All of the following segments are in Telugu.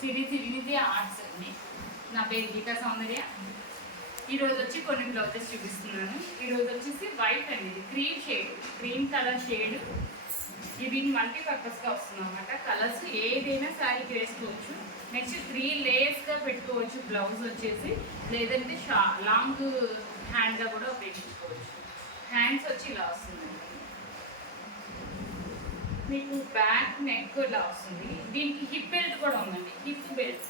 సిరినిధి ఆర్ట్స్ అండి. నా పేరు గీతా సౌందర్య. ఈరోజు వచ్చి కొన్ని బ్లౌజెస్ చూపిస్తున్నాను. ఈరోజు వచ్చేసి వైట్ అండి, ఇది క్రీమ్ కలర్ షేడ్. ఇది మల్టీపర్పస్గా వస్తుంది అన్నమాట. కలర్స్ ఏదైనా శారీకి వేసుకోవచ్చు. నెక్స్ట్ 3 లేయర్స్గా పెట్టుకోవచ్చు బ్లౌజ్ వచ్చేసి, లేదంటే లాంగ్ హ్యాండ్గా కూడా ఉపయోగించుకోవచ్చు. హ్యాండ్స్ వచ్చి ఇలా వస్తుంది, మీకు బ్యాక్ నెక్ ఇలా వస్తుంది. దీనికి హిప్ బెల్ట్ కూడా ఉందండి, హిప్ బెల్ట్.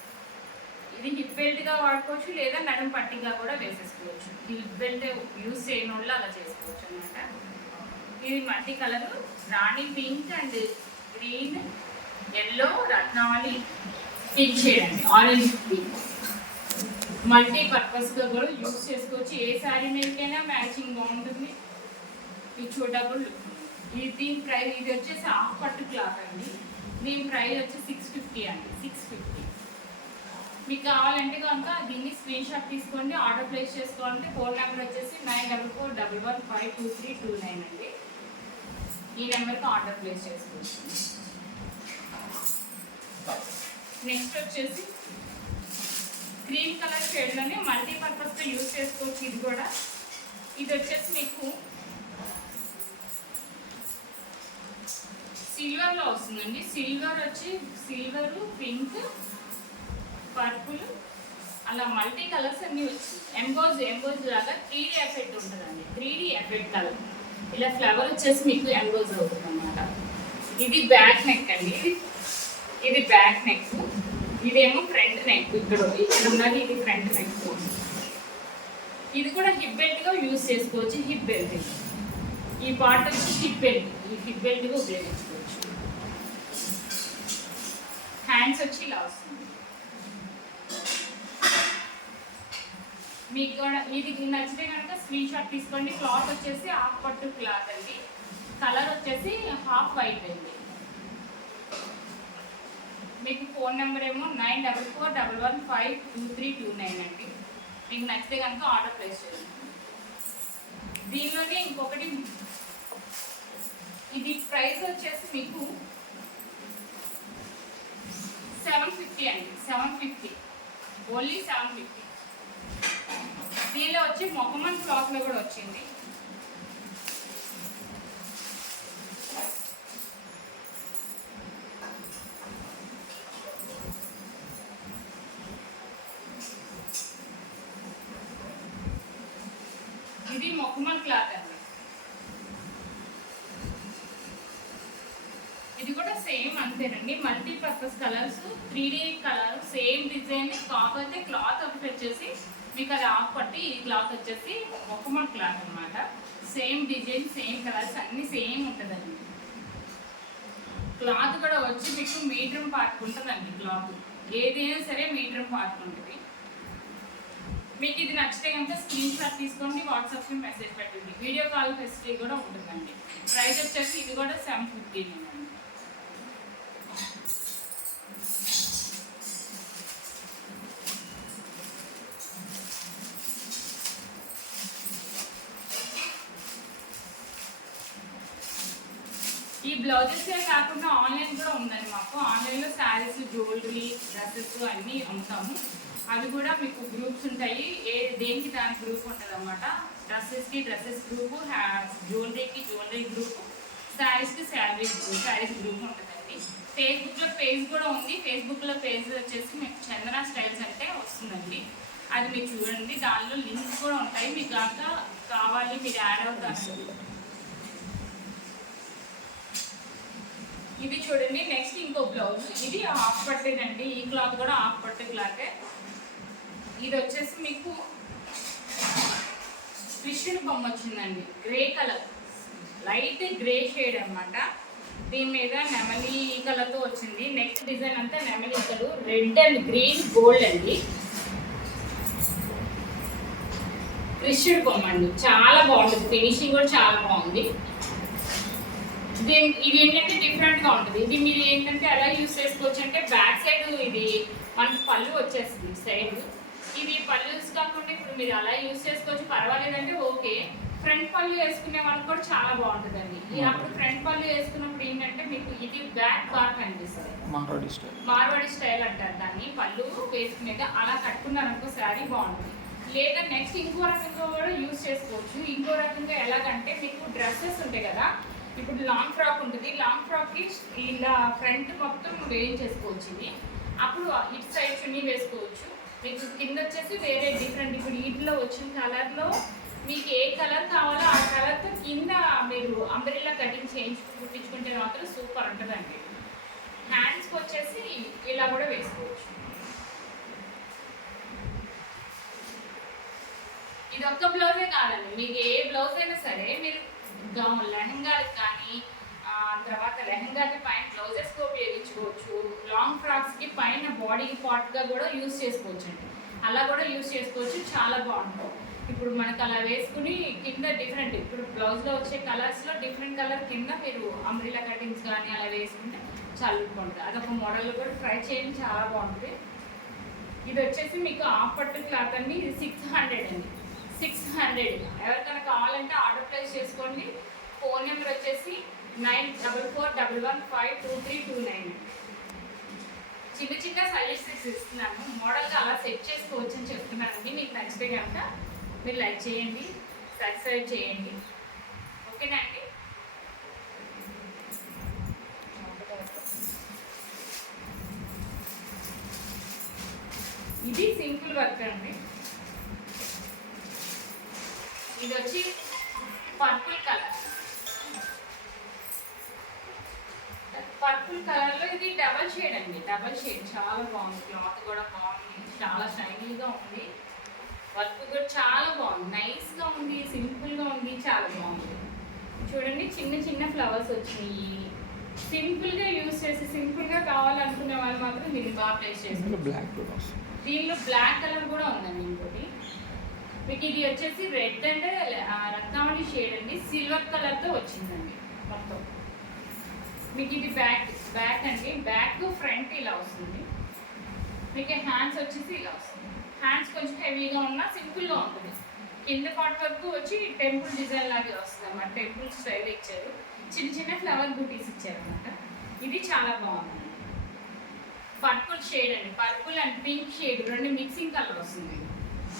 ఇది హిప్ బెల్ట్గా వాడుకోవచ్చు, లేదా నడుము పట్టిగా కూడా వేసేసుకోవచ్చు. హిప్ బెల్ట్ యూజ్ చేయని వాళ్ళు అలా చేసుకోవచ్చు అనమాట. ఇది multi colour, Rani pink and green, yellow, రత్నావళి పింక్ షేడ్ అండి, ఆరెంజ్ పింక్. మల్టీ పర్పస్గా కూడా యూజ్ చేసుకోవచ్చు. ఏ శారీ మీదకైనా మ్యాచింగ్ బాగుంటుంది. ఇది చూడకుండా లుక్. దీని ప్రైస్, ఇది వచ్చేసి హాఫ్ పట్టు క్లాత్ అండి. దీని ప్రైస్ వచ్చి 650 అండి, 650. మీకు కావాలంటే కనుక దీన్ని స్క్రీన్ షాట్ తీసుకోండి, ఆర్డర్ ప్లేస్ చేసుకోవాలంటే ఫోన్ నెంబర్ వచ్చేసి 9441152329 అండి. ఈ నెంబర్కి ఆర్డర్ ప్లేస్ చేసుకోవచ్చు. నెక్స్ట్ వచ్చేసి క్రీమ్ కలర్ షేడ్లోనే మల్టీపర్పస్గా యూజ్ చేసుకోవచ్చు. ఇది వచ్చేసి మీకు సిల్వర్లో వస్తుందండి. సిల్వర్, పింక్, పర్పుల్, అలా మల్టీ కలర్స్ అన్నీ వచ్చింది. ఎంబోజ్ లాగా 3D ఎఫెక్ట్ ఉంటుందండి. 3D ఎఫెక్ట్ కలర్ ఇలా ఫ్లవర్ వచ్చేసి మీకు ఎంబోజ్ అవుతుంది అన్నమాట. ఇది బ్యాక్ నెక్ అండి, ఇది బ్యాక్ నెక్. ఇదేమో ఫ్రంట్ నెక్. ఇక్కడ ఉన్నది ఇది ఫ్రంట్ నెక్. ఇది కూడా హిప్ బెల్ట్గా యూజ్ చేసుకోవచ్చు. హిప్ బెల్ట్, ఈ పార్ట్ వచ్చి హిప్ బెల్ట్, ఈ హిప్ బెల్ట్గా ఉపయోగించుకోవచ్చు. హ్యాండ్స్ వచ్చి ఇలా వస్తుంది. మీకు కూడా ఇది నచ్చితే కనుక స్క్రీన్ షాట్ తీసుకోండి. క్లాత్ వచ్చేసి హాఫ్ పట్టు క్లాత్ అండి. కలర్ వచ్చేసి హాఫ్ వైట్ అండి. మీకు ఫోన్ నెంబర్ ఏమో 9441152329 అండి. మీకు నచ్చితే కనుక ఆర్డర్ ప్లేస్ చేయండి. దీనిలోనే ఇంకొకటి, ఇది ప్రైస్ వచ్చేసి మీకు 750 అండి, 750, ఓన్లీ 750. దీనిలో వచ్చి మొహమ్మన్ క్లాత్లో కూడా వచ్చింది. ఇది మొహమ్మన్ క్లాత్ అండి. ఇది కూడా సేమ్ అంతేనండి, multipurpose colours, 3D colour, same design. కాకపోతే క్లాత్ ఒకటి వచ్చేసి మీకు అది ఆఫ్ పట్టి, ఈ క్లాత్ వచ్చేసి మొహమ్మన్ క్లాత్ అనమాట. సేమ్ డిజైన్, సేమ్ కలర్స్, అన్నీ సేమ్ ఉంటుందండి. క్లాత్ కూడా వచ్చి మీకు మీటర్ పాటుకుంటుందండి. క్లాత్ ఏదైనా సరే మీటర్ పాటుకుంటుంది. మీకు ఇది నచ్చితే కనుక స్క్రీన్ షాట్ తీసుకోండి, వాట్సాప్కి మెసేజ్ పెట్టండి. వీడియో కాల్ ఫెసిలిటీ కూడా ఉంటుందండి. ప్రైస్ వచ్చేసి ఇది కూడా 750 అండి. ఈ బ్లౌజెస్ కాకుండా ఆన్లైన్ కూడా ఉందండి మాకు. ఆన్లైన్లో శారీస్, జ్యువెలరీ, డ్రెస్సెస్ అన్నీ అమ్ముతాము. అవి కూడా మీకు గ్రూప్స్ ఉంటాయి. దేనికి దాని గ్రూప్ ఉంటుంది అన్నమాట. డ్రెస్సెస్కి డ్రెస్సెస్ గ్రూపు, జ్యువెలరీకి జ్యువెలరీ గ్రూపు, శారీస్కి శారీస్ గ్రూప్ ఉంటుందండి. ఫేస్బుక్లో పేజ్ కూడా ఉంది. ఫేస్బుక్లో పేజ్ వచ్చేసి మీకు చందన స్టైల్స్ అంటే వస్తుందండి. అది మీరు చూడండి, దానిలో లింక్స్ కూడా ఉంటాయి. మీకు కాక కావాలి మీరు యాడ్ అవుతారు. ఇది చూడండి. నెక్స్ట్ ఇంకో బ్లౌజ్, ఇది హాఫ్ పట్టేనండి. ఈ క్లాత్ కూడా హాఫ్ పట్టే క్లాతే. ఇది వచ్చేసి మీకు కృష్ణుడి బొమ్మ వచ్చిందండి, grey colour, light grey shade అనమాట. దీని మీద నెమలి ఈకలతో వచ్చింది. నెక్స్ట్ డిజైన్ అంతా నెమలి ఈకలు, రెడ్ అండ్ గ్రీన్, గోల్డ్ అండి. కృష్ణుడి బొమ్మ అండి, చాలా బాగుంటుంది. ఫినిషింగ్ కూడా చాలా బాగుంది. ఇది ఏంటంటే డిఫరెంట్గా ఉంటుంది. ఇది మీరు ఏంటంటే ఎలా యూజ్ చేసుకోవచ్చు అంటే, బ్యాక్ సైడ్ ఇది మనకి పళ్ళు వచ్చేస్తుంది సైడ్. ఇది పళ్ళుస్ కాకుండా ఇప్పుడు మీరు అలా యూజ్ చేసుకోవచ్చు, పర్వాలేదంటే ఓకే. ఫ్రంట్ పళ్ళు వేసుకునే వాళ్ళకి కూడా చాలా బాగుంటుందండి. అప్పుడు ఫ్రంట్ పళ్ళు వేసుకున్నప్పుడు ఏంటంటే మీకు ఇది బ్యాక్ బాగా కనిపిస్తుంది. మార్వాడి స్టైల్ అంటారు దాన్ని. పళ్ళు వేసుకునేది అలా కట్టుకున్నారనుకో శారీ బాగుంటుంది. లేదా నెక్స్ట్ ఇంకో రకంగా కూడా యూజ్ చేసుకోవచ్చు. ఇంకో రకంగా ఎలాగంటే మీకు డ్రెస్సెస్ ఉంటాయి కదా, ఇప్పుడు లాంగ్ ఫ్రాక్ ఉంటుంది, లాంగ్ ఫ్రాక్కి ఇలా ఫ్రంట్ మొత్తం వేయించేసుకోవచ్చు. ఇది అప్పుడు ఇటు సైడ్ చున్నీ వేసుకోవచ్చు. మీకు కింద వచ్చేసి వేరే డిఫరెంట్, ఇప్పుడు వీటిలో వచ్చిన కలర్లో మీకు ఏ కలర్ కావాలో ఆ కలర్తో కింద మీరు అంబ్రెల్లా కటింగ్ కుట్టించుకుంటే మాత్రం సూపర్ ఉంటుందండి. హ్యాండ్స్కి వచ్చేసి ఇలా కూడా వేసుకోవచ్చు. ఇది ఒక్క బ్లౌజే కాదండి, మీకు ఏ బ్లౌజ్ అయినా సరే మీరు లెహంగాలకు కానీ తర్వాత లెహంగాకి పైన బ్లౌజెస్కి ఉపయోగించుకోవచ్చు. లాంగ్ ఫ్రాక్స్కి పైన బాడీ పార్ట్గా కూడా యూజ్ చేసుకోవచ్చు అండి. అలా కూడా యూజ్ చేసుకోవచ్చు, చాలా బాగుంటుంది. ఇప్పుడు మనకు అలా వేసుకుని కింద డిఫరెంట్, ఇప్పుడు బ్లౌజ్లో వచ్చే కలర్స్లో డిఫరెంట్ కలర్ కింద మీరు అంబ్రెల్లా కటింగ్స్ కానీ అలా వేసుకుంటే చాలా బాగుంటుంది. అదొక మోడల్ కూడా ట్రై చేయండి, చాలా బాగుంటుంది. ఇది వచ్చేసి మీకు హాఫ్ పట్టు క్లాత్ అండి. ఇది 600 అండి, 600. ఎవరికైనా కావాలంటే ఆర్డర్ ప్లేస్ చేసుకోండి. ఫోన్ నెంబర్ వచ్చేసి 9441152329. చిన్న చిన్న సజెషన్స్ ఇస్తున్నాను, మోడల్గా అలా సెట్ చేసుకోవచ్చు అని చెప్తున్నానండి. మీకు నచ్చితే కనుక మీరు లైక్ చేయండి, సబ్స్క్రైబ్ చేయండి. ఓకేనా అండి? ఇది సింపుల్ వర్క్ అండి. ఇది వచ్చి పర్పుల్ కలర్, పర్పుల్ కలర్లో ఇది డబల్ షేడ్ అండి. డబల్ షేడ్ చాలా బాగుంది, క్లాత్ కూడా బాగుంది, చాలా షైనీగా ఉంది, వర్క్ కూడా చాలా బాగుంది, నైస్గా ఉంది, సింపుల్గా ఉంది, చాలా బాగుంది. చూడండి చిన్న చిన్న ఫ్లవర్స్ వచ్చినాయి. సింపుల్గా యూజ్ చేసి సింపుల్గా కావాలనుకునే వాళ్ళు మాత్రం దీన్ని బాగా ప్లేస్ చేస్తారు. దీనిలో బ్లాక్ కలర్ కూడా ఉందండి. ఇంకోటి మీకు ఇది వచ్చేసి రెడ్ అంటే రత్నావళి షేడ్ అండి, సిల్వర్ కలర్తో వచ్చిందండి మొత్తం. మీకు ఇది బ్యాక్ అండి, బ్యాక్ ఫ్రంట్ ఇలా వస్తుంది. మీకు హ్యాండ్స్ వచ్చేసి ఇలా వస్తుంది. హ్యాండ్స్ కొంచెం హెవీగా ఉన్నా సింపుల్గా ఉంటుంది. కింద పార్ట్ వరకు వచ్చి టెంపుల్ డిజైన్ లాగే వస్తుంది అన్నమాట. టెంపుల్ స్టైల్ ఇచ్చారు, చిన్న చిన్న ఫ్లవర్ బూటీస్ ఇచ్చారు అన్నమాట. ఇది చాలా బాగుంది. పర్పుల్ షేడ్ అండి, పర్పుల్ అండ్ పింక్ షేడ్ రెండు మిక్సింగ్ కలర్ వస్తుంది.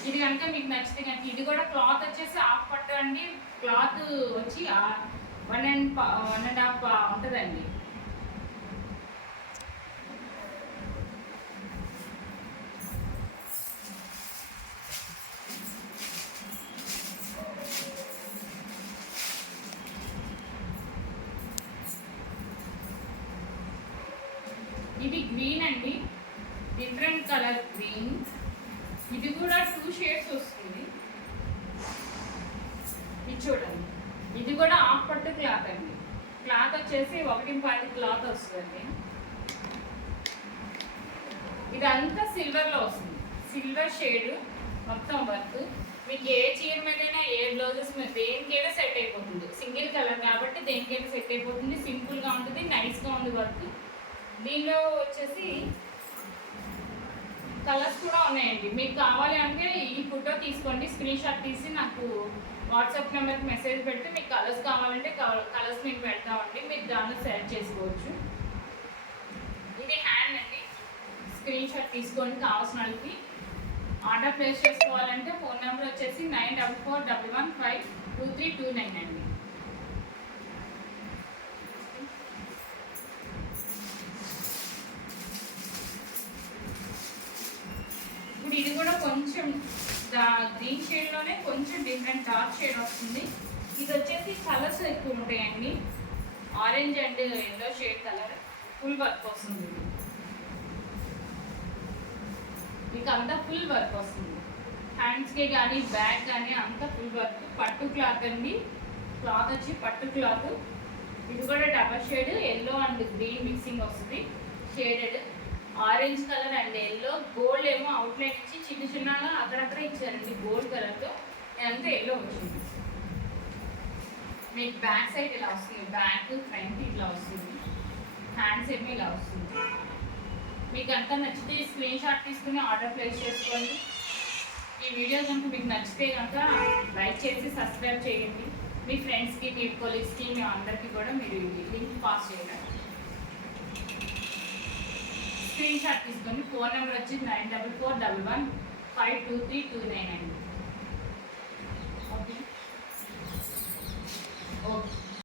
ఇది కనుక మీకు నచ్చితే కనుక, ఇది కూడా క్లాత్ వచ్చేసి హాఫ్ పట్టు అండి. క్లాత్ వచ్చి 1.5 ఉంటుందండి. ఇది గ్రీన్ అండి, డిఫరెంట్ కలర్ గ్రీన్. ఇది కూడా 2 షేడ్స్ వస్తుంది. ఇది చూడండి, ఇది కూడా హాఫ్ పట్టు క్లాత్ అండి. క్లాత్ వచ్చేసి 1.5 క్లాత్ వస్తుంది. ఇదంతా సిల్వర్లో వస్తుంది, సిల్వర్ షేడ్ మొత్తం వర్క్. మీకు ఏ చీర మీదైనా ఏ బ్లౌజెస్ మీద దేనికైనా సెట్ అయిపోతుంది. సింగిల్ కలర్ కాబట్టి దేనికైనా సెట్ అయిపోతుంది, సింపుల్గా ఉంటుంది, నైస్గా ఉంది వర్క్. దీనిలో వచ్చేసి కలర్స్ కూడా ఉన్నాయండి. మీకు కావాలి అంటే ఈ ఫోటో తీసుకోండి, స్క్రీన్ షాట్ తీసి నాకు వాట్సాప్ నెంబర్కి మెసేజ్ పెడితే మీకు కలర్స్ కావాలంటే కలర్స్ మీకు పెడతామండి, మీరు దాన్ని సెలెక్ట్ చేసుకోవచ్చు. ఇది హ్యాండ్ అండి, స్క్రీన్ షాట్ తీసుకొని కావాల్సిన వాళ్ళకి ఆర్డర్ ప్లేస్ చేసుకోవాలంటే ఫోన్ నెంబర్ వచ్చేసి 9441152329 అండి. ఇది కూడా కొంచెం గ్రీన్ షేడ్లోనే కొంచెం డిఫరెంట్ డార్క్ షేడ్ వస్తుంది. ఇది వచ్చేసి కలర్స్ ఎక్కువ ఉంటాయండి, orange and yellow shade colour, full work వస్తుంది. మీకు అంతా ఫుల్ వర్క్ వస్తుంది, హ్యాండ్స్కి కానీ బ్యాక్ కానీ అంతా ఫుల్ వర్క్. పట్టు క్లాత్ అండి, క్లాత్ వచ్చి పట్టు క్లాత్. ఇది కూడా double shade, yellow and green mixing వస్తుంది. Shaded orange colour and yellow, gold ఏమో అవుట్లైన్ ఇచ్చి చిన్న చిన్నగా అక్కడక్కడ ఇచ్చారండి గోల్డ్ కలర్తో. ఇదంతా ఎల్లో వచ్చింది. మీకు బ్యాక్ సైడ్ ఇలా వస్తుంది, బ్యాక్ ఫ్రంట్ ఇట్లా వస్తుంది, హ్యాండ్స్ ఏమో ఇలా వస్తుంది. మీకు అంతా నచ్చితే స్క్రీన్ షాట్ తీసుకుని ఆర్డర్ ప్లేస్ చేసుకోండి. ఈ వీడియో కనుక మీకు నచ్చితే కనుక లైక్ చేసి సబ్స్క్రైబ్ చేయండి. మీ ఫ్రెండ్స్కి, మీ కొలీగ్స్కి, మీ అందరికీ కూడా మీరు లింక్ పాస్ చేయండి. స్క్రీన్ షాట్ తీసుకొని ఫోన్ నెంబర్ వచ్చి 9441152329